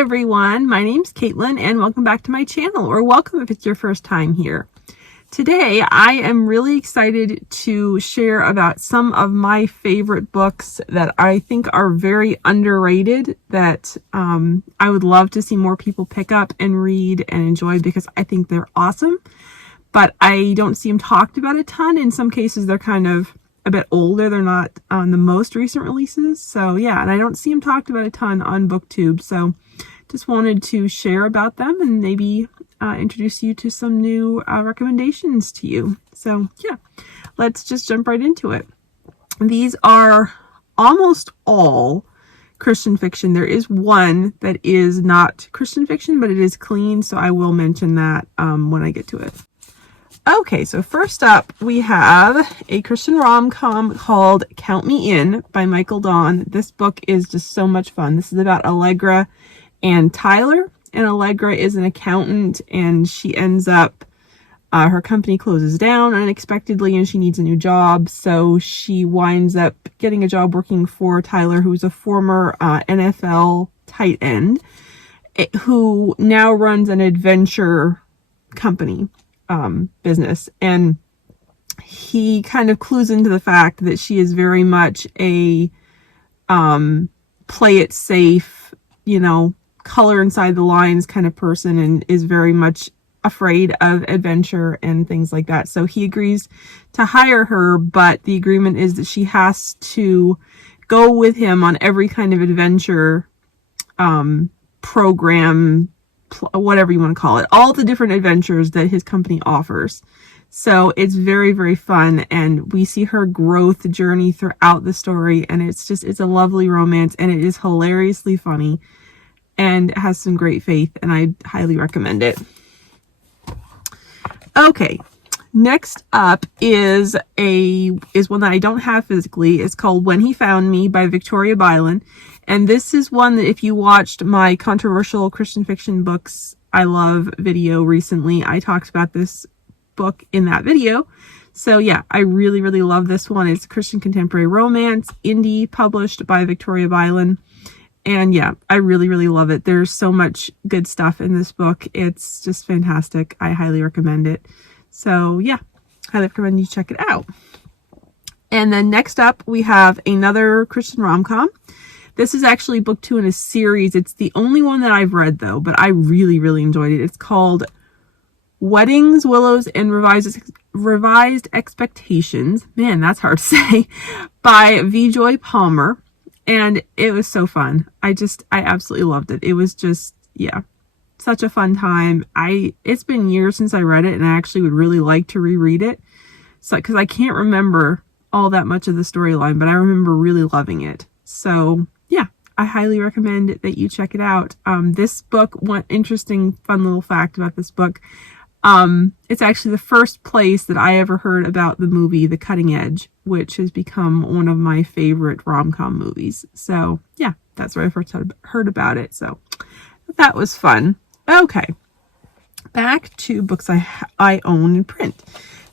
everyone, my name's Caitlyn and welcome back to my channel, or welcome if it's your first time here. Today I am really excited to share about some of my favorite books that I think are very underrated, that I would love to see more people pick up and read and enjoy because I think they're awesome, but I don't see them talked about a ton. In some cases they're kind of a bit older. They're not on the most recent releases. So yeah, and I don't see them talked about a ton on BookTube. So just wanted to share about them and maybe introduce you to some new recommendations to you. So yeah, let's just jump right into it. These are almost all Christian fiction. There is one that is not Christian fiction, but it is clean. So I will mention that when I get to it. Okay, so first up, we have a Christian rom-com called Count Me In by Mikal. This book is just so much fun. This is about Allegra and Tyler, and Allegra is an accountant, and she ends up, her company closes down unexpectedly, and she needs a new job, so she winds up getting a job working for Tyler, who's a former NFL tight end, who now runs an adventure company. Business, and he kind of clues into the fact that she is very much a play it safe, color inside the lines kind of person, and is very much afraid of adventure and things like that. So he agrees to hire her, but the agreement is that she has to go with him on every kind of adventure program, whatever you want to call it, all the different adventures that his company offers. So it's very, very fun, and we see her growth journey throughout the story, and it's a lovely romance, and it is hilariously funny and has some great faith, and I highly recommend it. Okay, next up is one that I don't have physically. It's called When He Found Me by Bylin. And this is one that if you watched my controversial Christian fiction books I love video recently, I talked about this book in that video. So yeah, I really, really love this one. It's a Christian contemporary romance, indie, published by Bylin. And yeah, I really, really love it. There's so much good stuff in this book. It's just fantastic. I highly recommend it. So yeah, highly recommend you check it out. And then next up, we have another Christian rom-com. This is actually book 2 in a series. It's the only one that I've read though, but I really, really enjoyed it. It's called Weddings, Willows, and Revised Expectations. Man, that's hard to say. By V. Joy Palmer. And it was so fun. I absolutely loved it. It was just, yeah, such a fun time. It's been years since I read it, and I actually would really like to reread it. So, because I can't remember all that much of the storyline, but I remember really loving it. So yeah, I highly recommend that you check it out. This book, one interesting, fun little fact about this book, it's actually the first place that I ever heard about the movie The Cutting Edge, which has become one of my favorite rom-com movies. So yeah, that's where I first heard about it. So that was fun. Okay, back to books I own in print.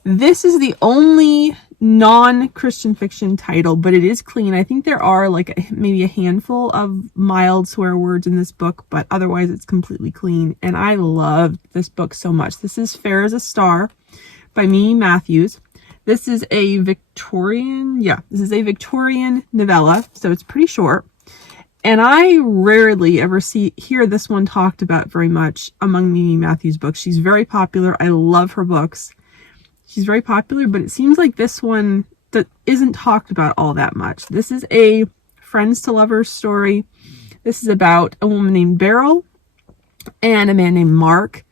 This is the only non-Christian fiction title, but it is clean. I think there are maybe a handful of mild swear words in this book, but otherwise it's completely clean. And I loved this book so much. This is Fair as a Star by Mimi Matthews. This is a Victorian novella, so it's pretty short. And I rarely ever hear this one talked about very much among Mimi Matthews' books. She's very popular. I love her books. She's very popular, but it seems like this one that isn't talked about all that much. This is a friends to lovers story. This is about a woman named Beryl and a man named Mark.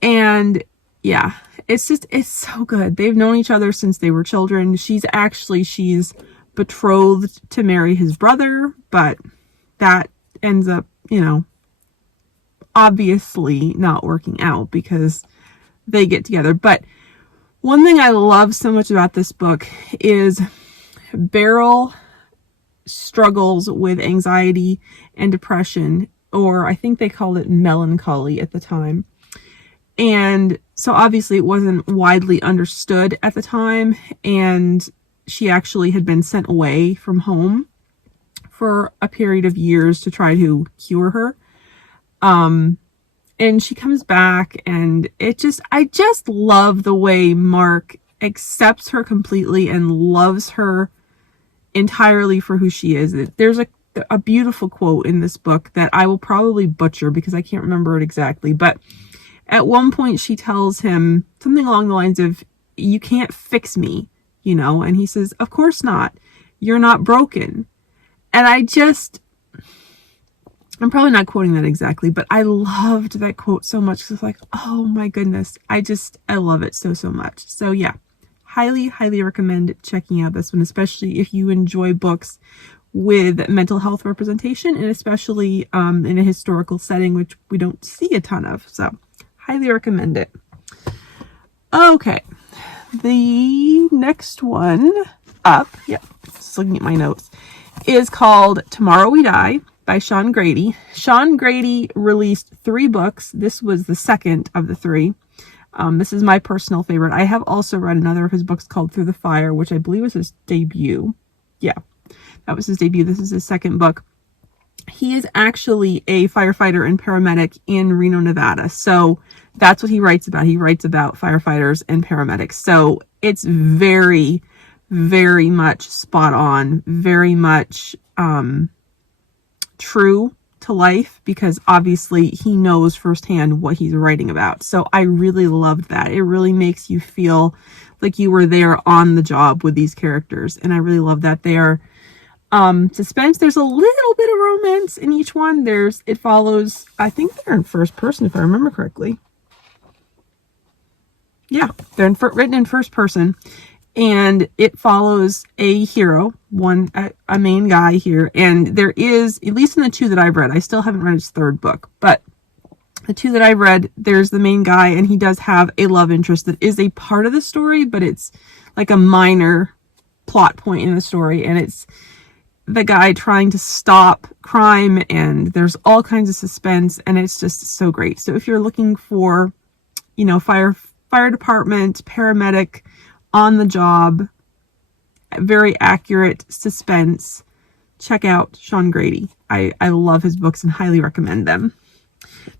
And yeah, it's so good. They've known each other since they were children. She's betrothed to marry his brother, but that ends up, obviously not working out because they get together. But one thing I love so much about this book is Beryl struggles with anxiety and depression, or I think they called it melancholy at the time. And so obviously it wasn't widely understood at the time, and she actually had been sent away from home for a period of years to try to cure her. And she comes back, and I just love the way Mark accepts her completely and loves her entirely for who she is. There's a beautiful quote in this book that I will probably butcher because I can't remember it exactly, but at one point she tells him something along the lines of, "You can't fix me," and he says, "Of course not. You're not broken." And I'm probably not quoting that exactly, but I loved that quote so much. It's like, oh my goodness. I love it so, so much. So yeah, highly, highly recommend checking out this one, especially if you enjoy books with mental health representation, and especially in a historical setting, which we don't see a ton of. So highly recommend it. Okay. The next one up, just looking at my notes, is called Tomorrow We Die by Shawn Grady. Shawn Grady released 3 books. This was the second of the 3. This is my personal favorite. I have also read another of his books called Through the Fire, which I believe was his debut. Yeah, that was his debut. This is his second book. He is actually a firefighter and paramedic in Reno, Nevada. So that's what he writes about. He writes about firefighters and paramedics. So it's very, very much spot on, very much true to life, because obviously he knows firsthand what he's writing about. So I really loved that. It really makes you feel like you were there on the job with these characters. And I really love that. They are suspense. There's a little bit of romance in each one. It follows, I think they're in first person if I remember correctly. Yeah, they're written in first person. And it follows a hero, a main guy here. And there is, at least in the 2 that I've read, I still haven't read his 3rd book, but the 2 that I've read, there's the main guy, and he does have a love interest that is a part of the story, but it's like a minor plot point in the story. And it's the guy trying to stop crime, and there's all kinds of suspense, and it's just so great. So if you're looking for, fire department, paramedic, on the job, very accurate suspense, check out Shawn Grady. I love his books and highly recommend them.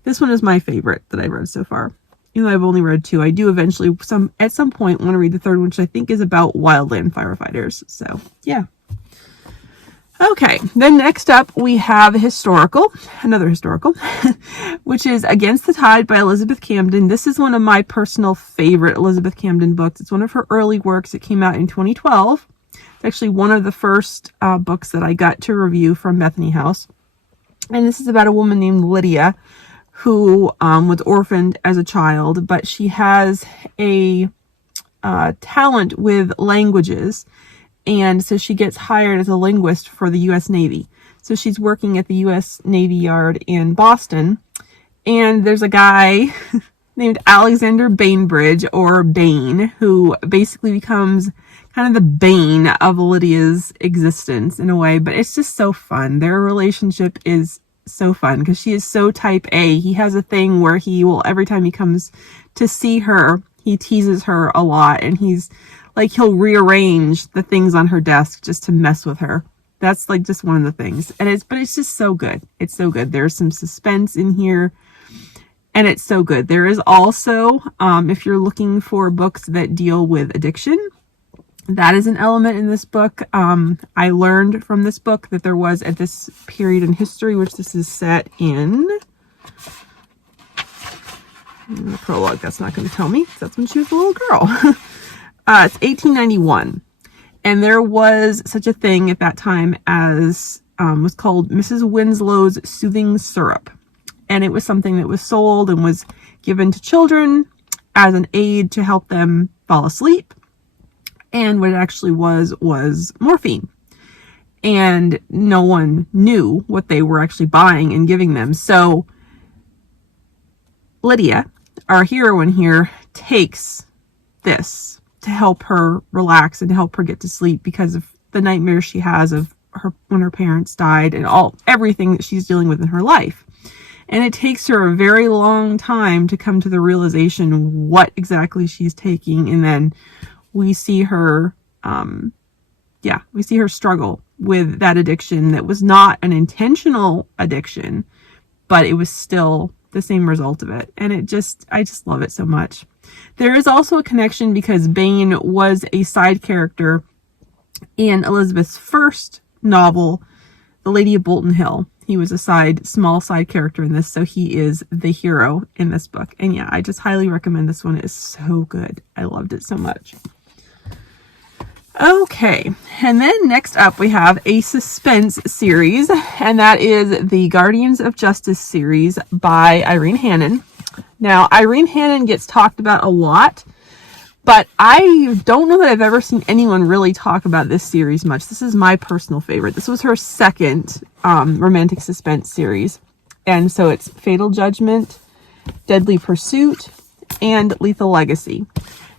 This one is my favorite that I've read so far. Even though I've only read 2, I do eventually, at some point, want to read the 3rd one, which I think is about wildland firefighters. So, yeah. Okay, then next up we have another historical, which is Against the Tide by Elizabeth Camden. This is one of my personal favorite Elizabeth Camden books. It's one of her early works. It came out in 2012. It's actually one of the first books that I got to review from Bethany House. And this is about a woman named Lydia who was orphaned as a child, but she has a talent with languages. And so she gets hired as a linguist for the U.S. Navy. So she's working at the U.S. Navy Yard in Boston. And there's a guy named Alexander Bainbridge, or Bane, who basically becomes kind of the bane of Lydia's existence in a way. But it's just so fun. Their relationship is so fun because she is so type A. He has a thing where he will, every time he comes to see her, he teases her a lot. And he'll rearrange the things on her desk just to mess with her. That's like just one of the things. But it's just so good. It's so good. There's some suspense in here, and it's so good. There is also, if you're looking for books that deal with addiction, that is an element in this book. I learned from this book that there was, at this period in history, which this is set in the prologue, that's not going to tell me. That's when she was a little girl. It's 1891, and there was such a thing at that time as was called Mrs. Winslow's Soothing Syrup, and it was something that was sold and was given to children as an aid to help them fall asleep. And what it actually was morphine, and no one knew what they were actually buying and giving them. So Lydia, our heroine here, takes this to help her relax and to help her get to sleep because of the nightmares she has of her when her parents died and everything that she's dealing with in her life. And it takes her a very long time to come to the realization what exactly she's taking. And then we see her, we see her struggle with that addiction that was not an intentional addiction, but it was still the same result of it. And I just love it so much. There is also a connection because Bane was a side character in Elizabeth's first novel, The Lady of Bolton Hill. He was a small side character in this, so he is the hero in this book. And yeah, I just highly recommend this one. It is so good. I loved it so much. Okay, and then next up we have a suspense series, and that is the Guardians of Justice series by Irene Hannon. Now, Irene Hannon gets talked about a lot, but I don't know that I've ever seen anyone really talk about this series much. This is my personal favorite. This was her second romantic suspense series. And so it's Fatal Judgment, Deadly Pursuit, and Lethal Legacy.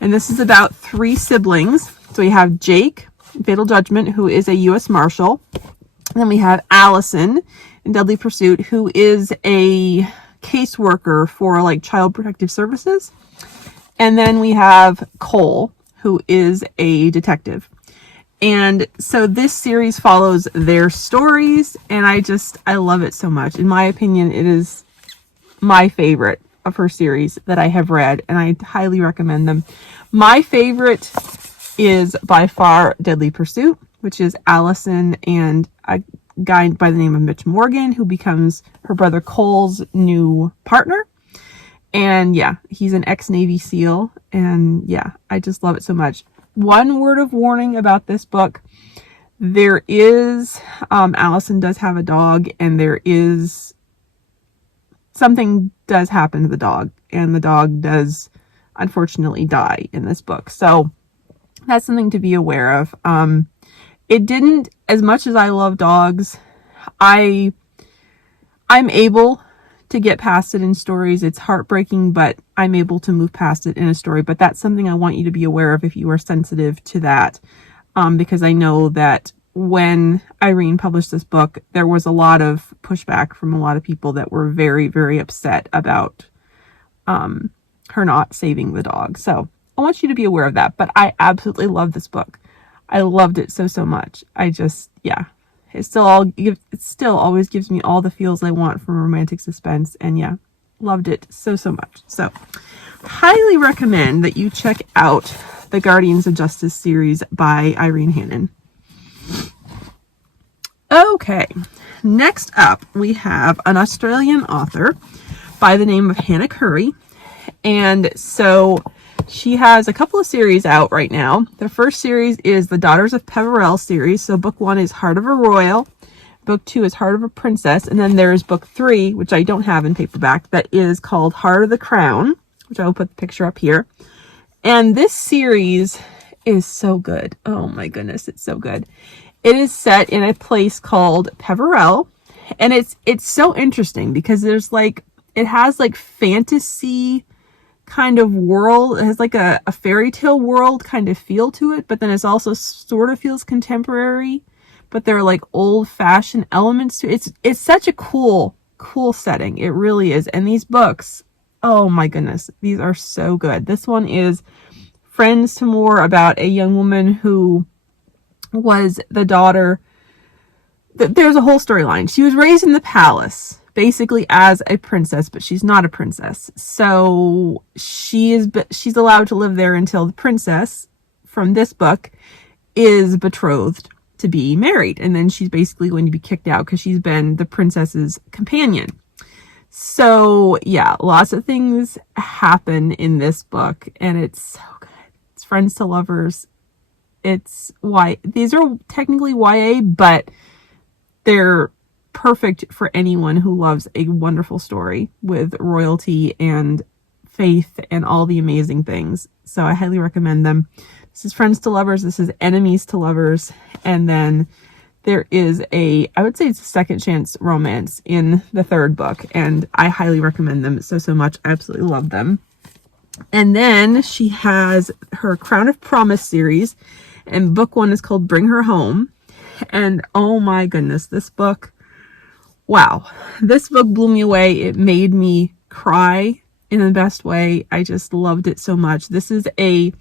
And this is about 3 siblings. So we have Jake, Fatal Judgment, who is a U.S. Marshal. And then we have Allison in Deadly Pursuit, who is a caseworker for like Child Protective Services. And then we have Cole, who is a detective. And so this series follows their stories, and I love it so much. In my opinion, it is my favorite of her series that I have read, and I highly recommend them. My favorite is by far Deadly Pursuit, which is Allison and a guy by the name of Mitch Morgan, who becomes her brother Cole's new partner. And yeah, he's an ex-Navy SEAL. And yeah, I just love it so much. One word of warning about this book. There is, Allison does have a dog, and something does happen to the dog. And the dog does unfortunately die in this book. So that's something to be aware of. It didn't, as much as I love dogs, I'm able to get past it in stories. It's heartbreaking, but I'm able to move past it in a story. But that's something I want you to be aware of if you are sensitive to that. Because I know that when Irene published this book, there was a lot of pushback from a lot of people that were very, very upset about her not saving the dog. So I want you to be aware of that. But I absolutely love this book. I loved it so, so much. It still always gives me all the feels I want from romantic suspense. And yeah, loved it so, so much. So highly recommend that you check out the Guardians of Justice series by Irene Hannon. Okay, next up we have an Australian author by the name of Hannah Currie. And so she has a couple of series out right now. The first series is the Daughters of Peverell series. So book 1 is Heart of a Royal. Book 2 is Heart of a Princess. And then there's book 3, which I don't have in paperback, that is called Heart of the Crown, which I will put the picture up here. And this series is so good. Oh my goodness, it's so good. It is set in a place called Peverell. And it's so interesting because it has like fantasy kind of world. It has like a fairy tale world kind of feel to it, but then it's also sort of feels contemporary, but there are like old fashioned elements to it. It's such a cool setting. It really is. And these books, oh my goodness, these are so good. This one is Friends to More, about a young woman who was the daughter. There's a whole storyline. She was raised in the palace basically as a princess, but she's not a princess. So she's allowed to live there until the princess from this book is betrothed to be married. And then she's basically going to be kicked out because she's been the princess's companion. So yeah, lots of things happen in this book, and it's so good. It's Friends to Lovers. These are technically YA, but they're perfect for anyone who loves a wonderful story with royalty and faith and all the amazing things. So I highly recommend them. This is Friends to Lovers. This is Enemies to Lovers. And then there is I would say it's a second chance romance in the third book. And I highly recommend them so, so much. I absolutely love them. And then she has her Crown of Promise series. And book 1 is called Bring Her Home. And oh my goodness, this book, wow. This book blew me away. It made me cry in the best way. I just loved it so much. This is a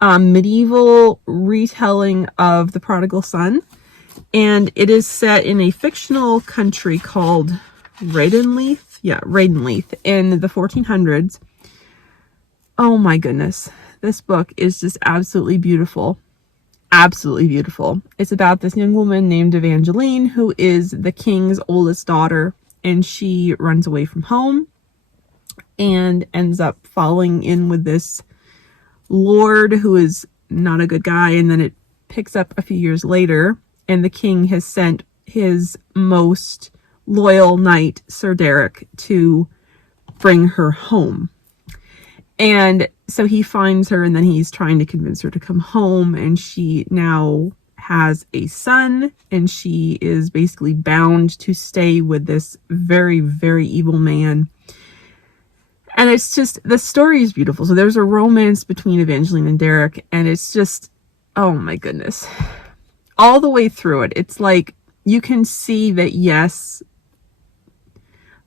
medieval retelling of The Prodigal Son. And it is set in a fictional country called Raidenleith? Yeah, Raidenleith in the 1400s. Oh my goodness. This book is just absolutely beautiful. Absolutely beautiful. It's about this young woman named Evangeline who is the king's oldest daughter, and she runs away from home and ends up falling in with this lord who is not a good guy, and then it picks up a few years later, and the king has sent his most loyal knight, Sir Derek, to bring her home. And so he finds her, and then he's trying to convince her to come home, and she now has a son, and she is basically bound to stay with this very, very evil man. And it's just, the story is beautiful. So there's a romance between Evangeline and Derek, and it's just, oh my goodness. All the way through it, it's like you can see that, yes,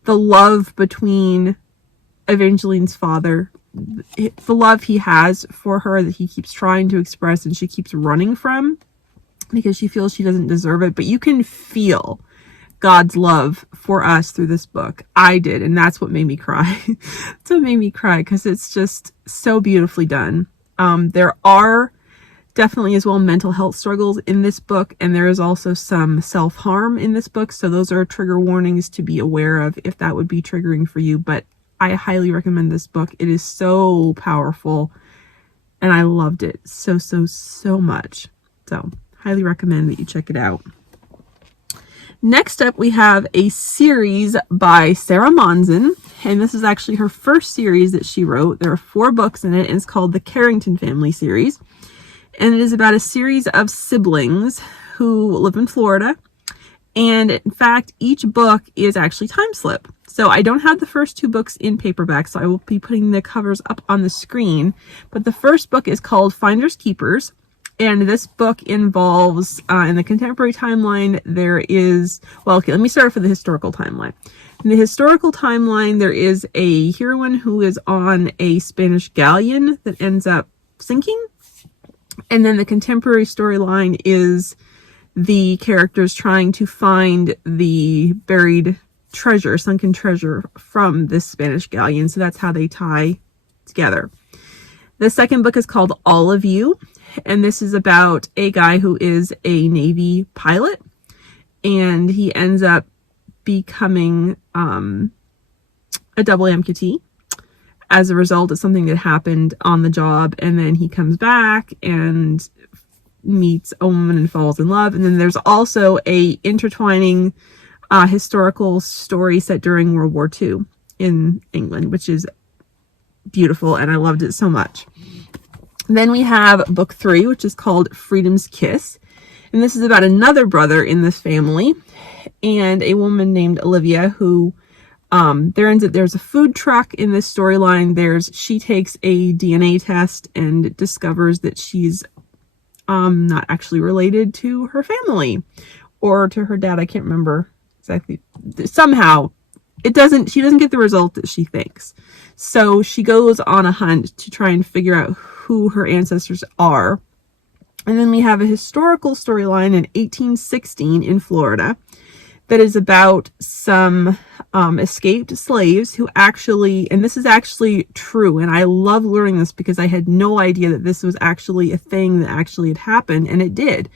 the love between Evangeline's father, the love he has for her that he keeps trying to express and she keeps running from because she feels she doesn't deserve it. But you can feel God's love for us through this book. I did, and that's what made me cry. That's what made me cry, because it's just so beautifully done. There are definitely as well mental health struggles in this book, and there is also some self-harm in this book, so those are trigger warnings to be aware of if that would be triggering for you. But I highly recommend this book. It is so powerful, and I loved it so much. So highly recommend that you check it out. Next up, we have a series by Sarah Monzon, and this is actually her first series that she wrote. There are 4 books in it, and it's called the Carrington Family series. And it is about a series of siblings who live in Florida. And in fact, each book is actually time slip. So I don't have the first 2 books in paperback, so I will be putting the covers up on the screen. But the first book is called Finders Keepers. And this book involves, in the contemporary timeline, there is, well, okay, let me start with the historical timeline. In the historical timeline, there is a heroine who is on a Spanish galleon that ends up sinking. And then the contemporary storyline is the characters trying to find the buried treasure, sunken treasure from this Spanish galleon. So that's how they tie together. The second book is called All of You. And this is about a guy who is a Navy pilot, and he ends up becoming a double amputee as a result of something that happened on the job. And then he comes back and meets a woman and falls in love. And then there's also a intertwining historical story set during World War II in England, which is beautiful, and I loved it so much. Then we have book 3, which is called Freedom's Kiss. And this is about another brother in this family and a woman named Olivia who, there's a food truck in this storyline. She takes a DNA test and discovers that she's not actually related to her family or to her dad. I can't remember exactly. Somehow she doesn't get the result that she thinks. So she goes on a hunt to try and figure out who her ancestors are. And then we have a historical storyline in 1816 in Florida that is about some escaped slaves who actually, and this is actually true, and I love learning this because I had no idea that this was actually a thing that actually had happened, and it did.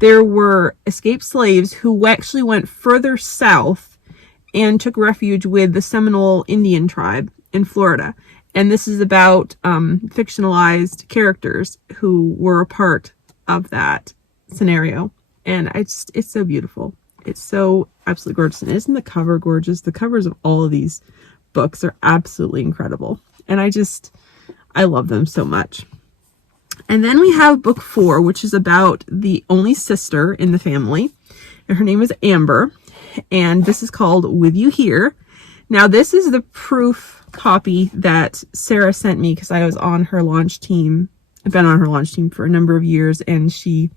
There were escaped slaves who actually went further south and took refuge with the Seminole Indian tribe in Florida. And this is about fictionalized characters who were a part of that scenario. And it's so beautiful. It's so absolutely gorgeous. And isn't the cover gorgeous? The covers of all of these books are absolutely incredible. And I love them so much. And then we have book 4, which is about the only sister in the family. And her name is Amber. And this is called With You Here. Now, this is the proof copy that Sarah sent me because I was on her launch team. I've been on her launch team for a number of years, and she,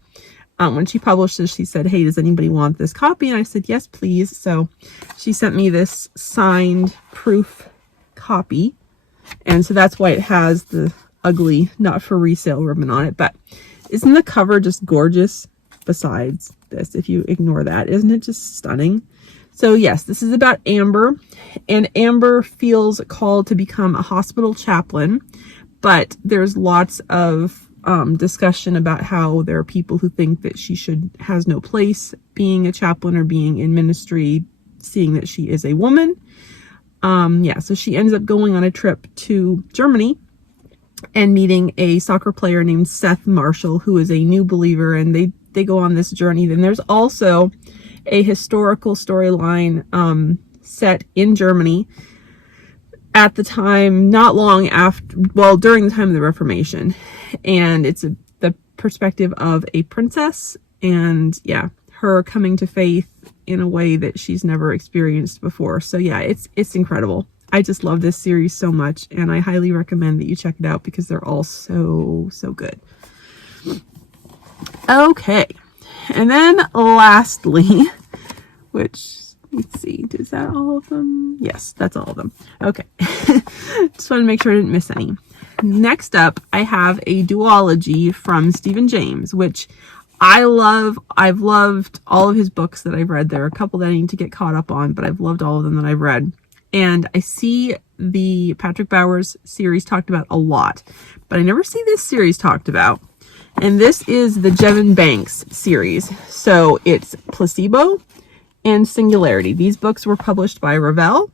when she published this, she said, "Hey, does anybody want this copy?" And I said, "Yes, please." So she sent me this signed proof copy, and so that's why it has the ugly not for resale ribbon on it. But isn't the cover just gorgeous? Besides this, if you ignore that, isn't it just stunning? So yes, this is about Amber, and Amber feels called to become a hospital chaplain, but there's lots of discussion about how there are people who think that she has no place being a chaplain or being in ministry, seeing that she is a woman. Yeah, so she ends up going on a trip to Germany and meeting a soccer player named Seth Marshall, who is a new believer, and they go on this journey. Then there's also a historical storyline set in Germany at the time, not long after, well, during the time of the Reformation, and it's the perspective of a princess, and yeah, her coming to faith in a way that she's never experienced before. So yeah, it's incredible. I just love this series so much, and I highly recommend that you check it out because they're all so good. Okay, and then lastly, which, let's see, is that all of them? Yes, that's all of them. Okay. Just want to make sure I didn't miss any. Next up, I have a duology from Stephen James, which I love. I've loved all of his books that I've read. There are a couple that I need to get caught up on, but I've loved all of them that I've read. And I see the Patrick Bowers series talked about a lot, but I never see this series talked about. And this is the Jevon Banks series. So it's Placebo and Singularity. These books were published by Revell.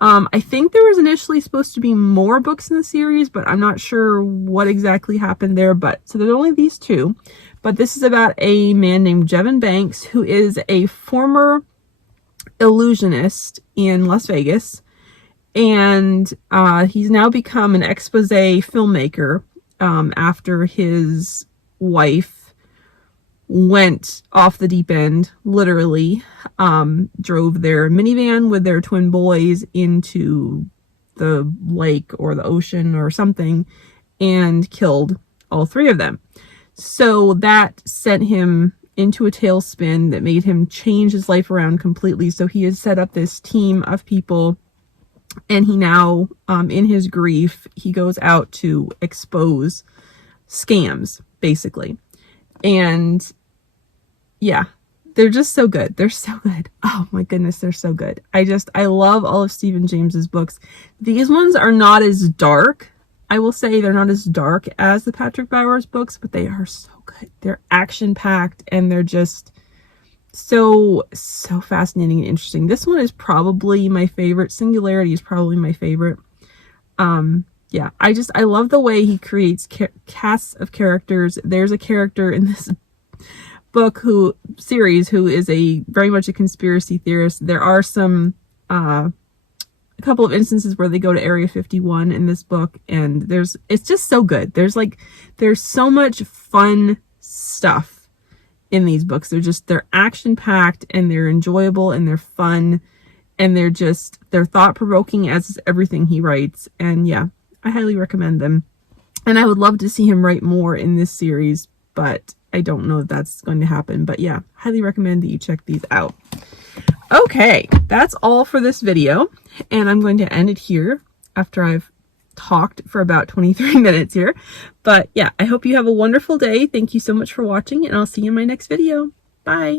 I think there was initially supposed to be more books in the series, but I'm not sure what exactly happened there. But so there's only these two. But this is about a man named Jevon Banks, who is a former illusionist in Las Vegas, and he's now become an expose filmmaker after his wife went off the deep end, literally, drove their minivan with their twin boys into the lake or the ocean or something and killed all three of them. So that sent him into a tailspin that made him change his life around completely. So he has set up this team of people, and he now, in his grief, he goes out to expose scams, basically. And yeah, they're just so good. They're so good. Oh my goodness, they're so good. I love all of Stephen James's books. These ones are not as dark. I will say they're not as dark as the Patrick Bowers books, but they are so good. They're action-packed, and they're just so fascinating and interesting. This one is probably my favorite. Singularity is probably my favorite. Yeah, I love the way he creates casts of characters. There's a character in this series who is very much a conspiracy theorist. There are some a couple of instances where they go to Area 51 in this book, and it's just so good. There's so much fun stuff in these books. They're action packed, and they're enjoyable, and they're fun, and they're thought provoking, as is everything he writes. And yeah, I highly recommend them. And I would love to see him write more in this series, but I don't know if that's going to happen. But yeah, highly recommend that you check these out. Okay, that's all for this video, and I'm going to end it here after I've talked for about 23 minutes here. But yeah, I hope you have a wonderful day. Thank you so much for watching, and I'll see you in my next video. Bye.